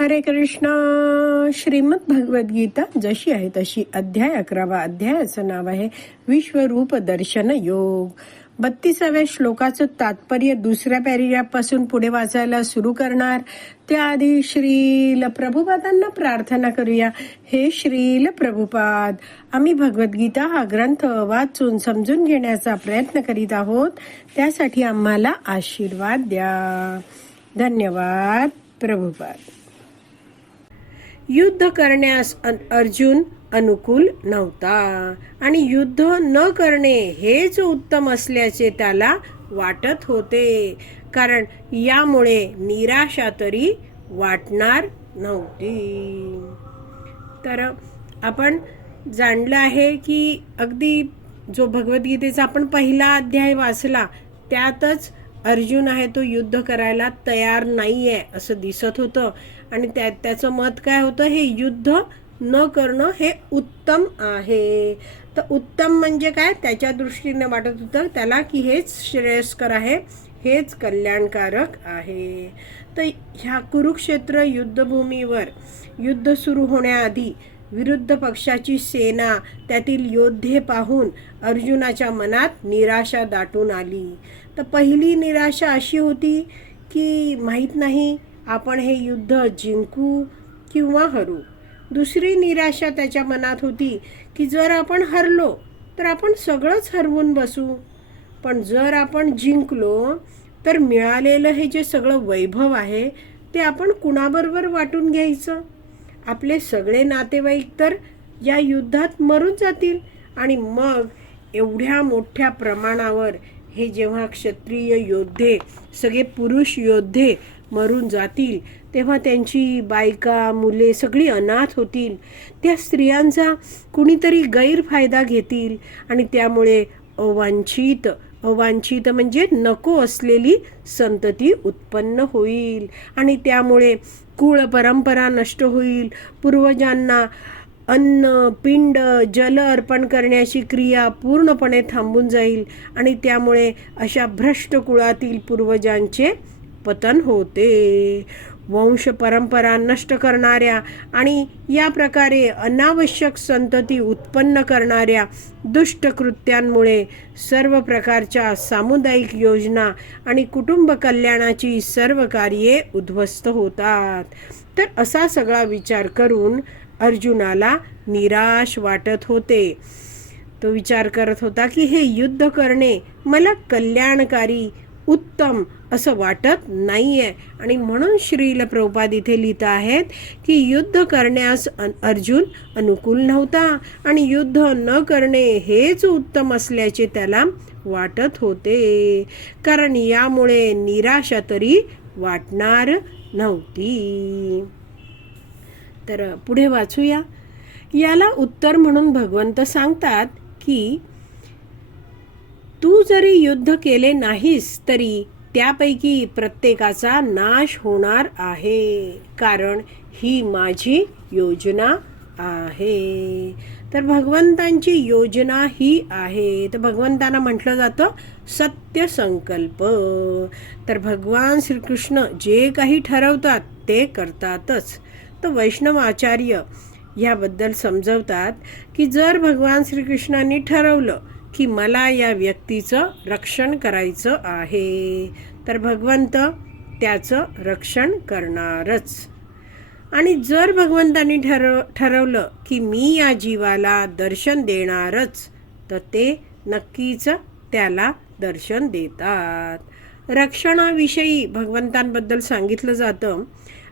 हरे कृष्ण. श्रीमद भगवद्गीता जशी आहे तशी अध्याय अकरावा अध्यायाचं नाव आहे. विश्वरूप दर्शन योग. बत्तीसाव्या श्लोकाचं तात्पर्य दुसऱ्या पॅरिग्राफपासून पुढे वाचायला सुरू करणार. त्याआधी श्रील प्रभुपादांना प्रार्थना करूया. हे श्रील प्रभुपाद आम्ही भगवद्गीता हा ग्रंथ वाचून समजून घेण्याचा प्रयत्न करीत आहोत. त्यासाठी आम्हाला आशीर्वाद द्या. धन्यवाद प्रभुपाद. युद्ध करण्यास अर्जुन अनुकूल नव्हता. आणि युद्ध न करणे हेच उत्तम असल्याचे त्याला वाटत होते. कारण यामुळे निराशा तरी वाटणार नव्हती. तर आपण जाणलं आहे की अगदी जो भगवद्गीतेचा आपण पहिला अध्याय वाचला त्यातच अर्जुन आहे तो युद्ध करायला तयार नाही आहे असं दिसत होतं. आणि त्या त्याचं मत काय होतं? हे युद्ध न करणं हे उत्तम आहे. तर उत्तम म्हणजे काय? त्याच्या दृष्टीने वाटत होतं त्याला की हेच श्रेयस्कर आहे हेच कल्याणकारक आहे. तर ह्या कुरुक्षेत्र युद्धभूमीवर युद्ध सुरू होण्याआधी विरुद्ध पक्षाची सेना त्यातील योद्धे पाहून अर्जुनाच्या मनात निराशा दाटून आली. तर पहिली निराशा अशी होती की माहीत नाही आपण हे युद्ध जिंकू किंवा हरू. दुसरी निराशा त्याच्या मनात होती की जर आपण हरलो तर आपण सगळंच हरवून बसू. पण जर आपण जिंकलो तर मिळालेलं हे जे सगळं वैभव आहे ते आपण कुणाबरोबर वाटून घ्यायचं? आपले सगळे नातेवाईक तर या युद्धात मरून जातील. आणि मग एवढ्या मोठ्या प्रमाणावर हे जेव्हा क्षत्रिय योद्धे सगळे पुरुष योद्धे मरून जातील तेव्हा त्यांची बायका मुले सगळी अनाथ होतील. त्या स्त्रियांचा कुणीतरी गैरफायदा घेतील आणि त्यामुळे अवांछित वांछित म्हणजे नको असलेली संतती उत्पन्न होईल. आणि त्यामुळे कुळ परंपरा नष्ट होईल. पूर्वजांना अन्न पिंड जल अर्पण करण्याची क्रिया पूर्णपणे थांबून जाईल. आणि त्यामुळे अशा भ्रष्ट कुळातील पूर्वजांचे पतन होते. वंश परंपरा नष्ट करणाऱ्या आणि या प्रकारे अनावश्यक संतती उत्पन्न करणाऱ्या दुष्ट कृत्यांमुळे सर्व प्रकारच्या सामुदायिक योजना आणि कुटुंब कल्याणाची सर्व कार्ये उद्ध्वस्त होतात. तर असा सगळा विचार करून अर्जुनाला निराश वाटत होते. तो विचार करत होता की हे युद्ध करणे मला कल्याणकारी उत्तम असं वाटत नाही आहे आणि म्हणून श्रील प्रभुपाद इथे लिहित आहेत की युद्ध करण्यास अर्जुन अनुकूल नव्हता आणि युद्ध न करणे हेच उत्तम असल्याचे त्याला वाटत होते. कारण यामुळे निराशा तरी वाटणार नव्हती. तर पुढे वाचूया. याला उत्तर म्हणून भगवंत सांगतात की तू जरी युद्ध केले नाहीस तरी त्यापैकी प्रत्येकाचा नाश होणार आहे. कारण ही माझी योजना आहे. तर भगवंतांची योजना ही आहे. तर भगवंतांना म्हटलं जातं सत्य संकल्प तर भगवान श्रीकृष्ण जे काही ठरवतात ते करतातच. तर वैष्णव आचार्य ह्याबद्दल समजवतात की जर भगवान श्रीकृष्णांनी ठरवलं की मला या व्यक्तीचं रक्षण करायचं आहे. तर भगवंत त्याचं रक्षण करणारच. आणि जर भगवंतांनी ठरव ठरवलं की मी या जीवाला दर्शन देणारच तर ते नक्कीच त्याला दर्शन देतात. रक्षणाविषयी भगवंतांबद्दल सांगितलं जातं.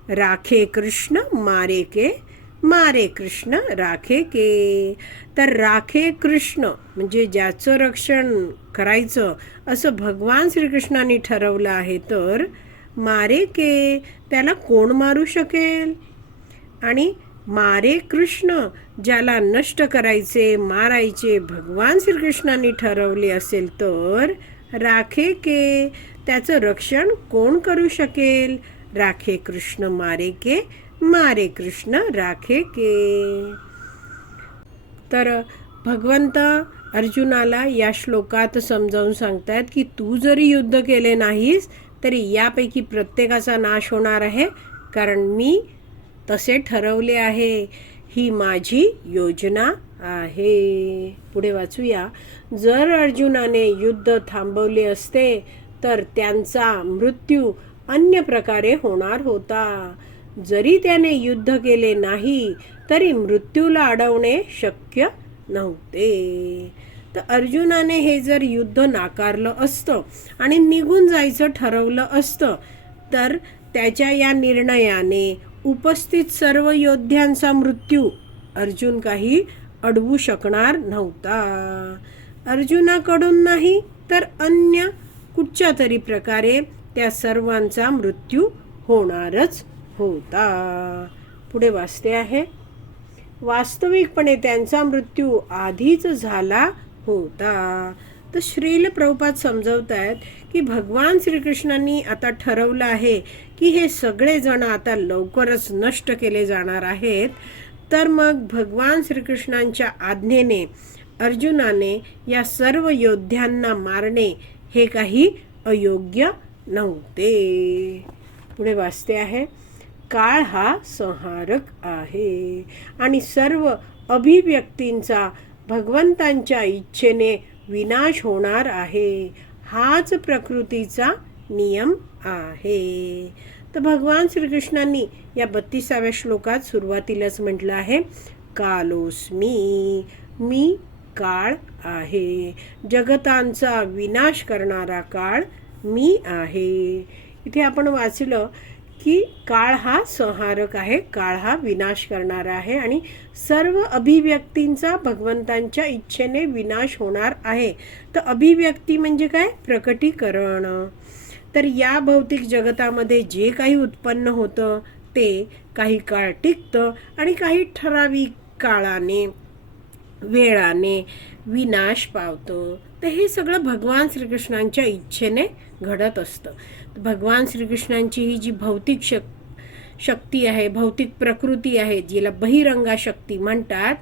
राखे कृष्ण मारे के मारे कृष्ण राखे के. तर राखे कृष्ण म्हणजे ज्याचं रक्षण करायचं असं भगवान श्रीकृष्णाने ठरवलं आहे तर मारे के त्याला कोण मारू शकेल? आणि मारे कृष्ण ज्याला नष्ट करायचे मारायचे भगवान श्रीकृष्णाने ठरवले असेल तर राखे के त्याचं रक्षण कोण करू शकेल? राखे कृष्ण मारे के मारे कृष्ण राखे के. तर भगवंत अर्जुनाला या श्लोकात समजावून सांगतायत की तू जरी युद्ध केले नाहीस तरी यापैकी प्रत्येकाचा नाश होणार आहे कारण मी तसे ठरवले आहे. ही माझी योजना आहे. पुढे वाचूया. जर अर्जुनाने युद्ध थांबवले असते तर त्यांचा मृत्यू अन्य प्रकारे होणार होता. जरी त्याने युद्ध केले नाही तरी मृत्यूला अडवणे शक्य नव्हते. तर अर्जुनाने हे जर युद्ध नाकारलं असतं आणि निघून जायचं ठरवलं असतं तर त्याच्या या निर्णयाने उपस्थित सर्व योद्ध्यांचा मृत्यू अर्जुन काही अडवू शकणार नव्हता. अर्जुनाकडून नाही तर अन्य कुठच्या तरी प्रकारे त्या सर्वांचा मृत्यू होणारच होता. पुढे वाचते आहे. वास्तविकपणे त्यांचा मृत्यू आधीच झाला होता. तर श्रील प्रभुपात समजवत आहेत की भगवान श्रीकृष्णांनी आता ठरवलं आहे की हे सगळेजण आता लवकरच नष्ट केले जाणार आहेत. तर मग भगवान श्रीकृष्णांच्या आज्ञेने अर्जुनाने या सर्व योद्ध्यांना मारणे हे काही अयोग्य नव्हते. पुढे वाचते आहे. काळ हा संहारक आहे. आणि सर्व अभिव्यक्तींचा भगवंतांच्या इच्छेने विनाश होणार आहे. हाच प्रकृतीचा नियम आहे. तर भगवान श्रीकृष्णांनी या बत्तीसाव्या श्लोकात सुरुवातीलाच म्हटलं आहे कालोस्मी मी काळ आहे. जगतांचा विनाश करणारा काळ मी आहे. इथे आपण वाचलं की काळ हा संहारक आहे काळ हा विनाश करणारा आहे आणि सर्व अभिव्यक्तींचा भगवंतांच्या इच्छेने विनाश होणार आहे. तर अभिव्यक्ती म्हणजे काय? प्रकटीकरण. तर या भौतिक जगतामध्ये जे काही उत्पन्न होतं ते काही काळ टिकतं आणि काही ठराविक काळाने वेळाने विनाश पावतं. तर हे सगळं भगवान श्रीकृष्णांच्या इच्छेने घडत असतं. भगवान श्रीकृष्णांची ही जी भौतिक शक शक्ती आहे भौतिक प्रकृती आहे जिला बहिरंगा शक्ती म्हणतात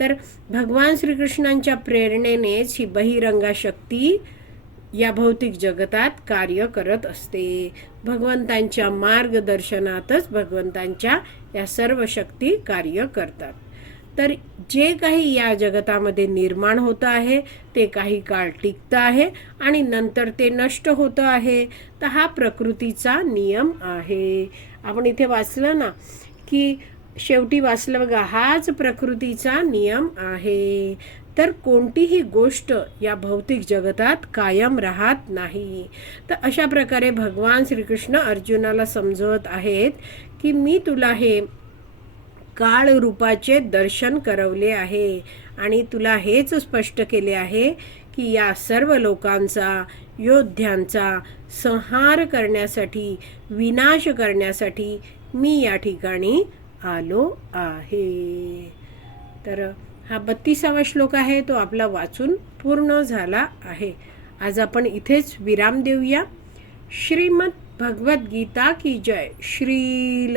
तर भगवान श्रीकृष्णांच्या प्रेरणेनेच ही बहिरंगा शक्ती या भौतिक जगतात कार्य करत असते. भगवंतांच्या मार्गदर्शनातच भगवंतांच्या या सर्व शक्ती कार्य करतात. तर जे काही या जगतामध्ये निर्माण होतं आहे ते काही काळ टिकतं आहे आणि नंतर ते नष्ट होतं आहे. तर हा प्रकृतीचा नियम आहे. आपण इथे वाचलं ना की शेवटी वाचलं बघा हाच प्रकृतीचा नियम आहे. तर कोणतीही गोष्ट या भौतिक जगतात कायम राहत नाही. तर अशा प्रकारे भगवान श्रीकृष्ण अर्जुनाला समजवत आहेत की मी तुला हे काळ रूपाचे दर्शन करवले आहे. आणि तुला हेच स्पष्ट केले आहे की या सर्व लोकांचा योद्ध्यांचा संहार करण्यासाठी विनाश करण्यासाठी मी या ठिकाणी आलो आहे. तर हा बत्तीसावा श्लोक आहे तो आपला वाचून पूर्ण झाला आहे. आज आपण इथेच विराम देऊया. श्रीमद भगवद्गीता की जय. श्रील